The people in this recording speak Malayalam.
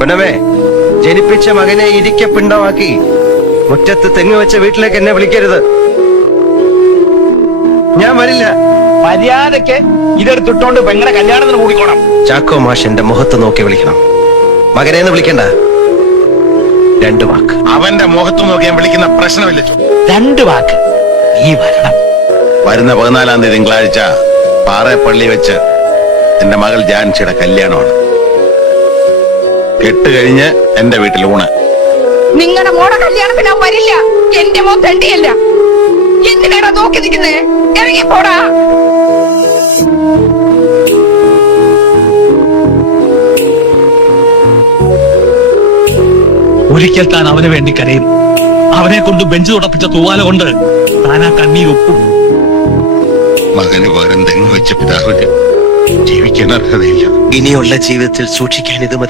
പൊന്നമേ, ജനിപ്പിച്ച മകനെ ഇരിക്കപ്പിണ്ടമാക്കി മുറ്റത്ത് തെങ്ങ് വെച്ച വീട്ടിലേക്ക് എന്നെ വിളിക്കരുത്. ഞാൻ വരില്ല. മര്യാദക്ക് ഇതെടുത്തിട്ടോണ്ട് പെങ്ങളെ കല്യാണത്തിന് കൂടിക്കോണം. ചാക്കോ മാഷ് എന്റെ മുഖത്ത് നോക്കി വിളിക്കണം. മകനെന്ന് വിളിക്കണ്ട, 2 വാക്ക്. അവന്റെ മുഖത്ത് നോക്കി ഞാൻ വിളിക്കുന്ന പ്രശ്നമില്ല. 2 വാക്ക്. നീ വരണം. വരുന്ന 14-ാം തീയതി തിങ്കളാഴ്ച പാറേപ്പള്ളി വെച്ച് എന്റെ മകൾ ജാൻസിയുടെ കല്യാണമാണ്. കെട്ടുകഴിഞ്ഞ് എന്റെ വീട്ടിൽ ഊണ്. നിങ്ങളുടെ മോടെ കല്യാണത്തിന് ഞാൻ വരില്ല. എന്റെ മോൻ തണ്ടിയല്ല. എന്തിനാടാ നോക്കി നിൽക്കുന്നേ? ഇറങ്ങി പോടാ. ഒരിക്കൽ താൻ അവന് വേണ്ടി കരയും. അവനെ കൊണ്ട് ബെഞ്ച് തുടപ്പിച്ച തൂവാല കൊണ്ട് താൻ ആ കണ്ണീരൊപ്പും. മകന് പകരം തെങ്ങ് വെച്ച പിതാവിന് ജീവിക്കാൻ അർഹതയില്ല. ഇനിയുള്ള ജീവിതത്തിൽ സൂക്ഷിക്കാൻ ഇത് മതി.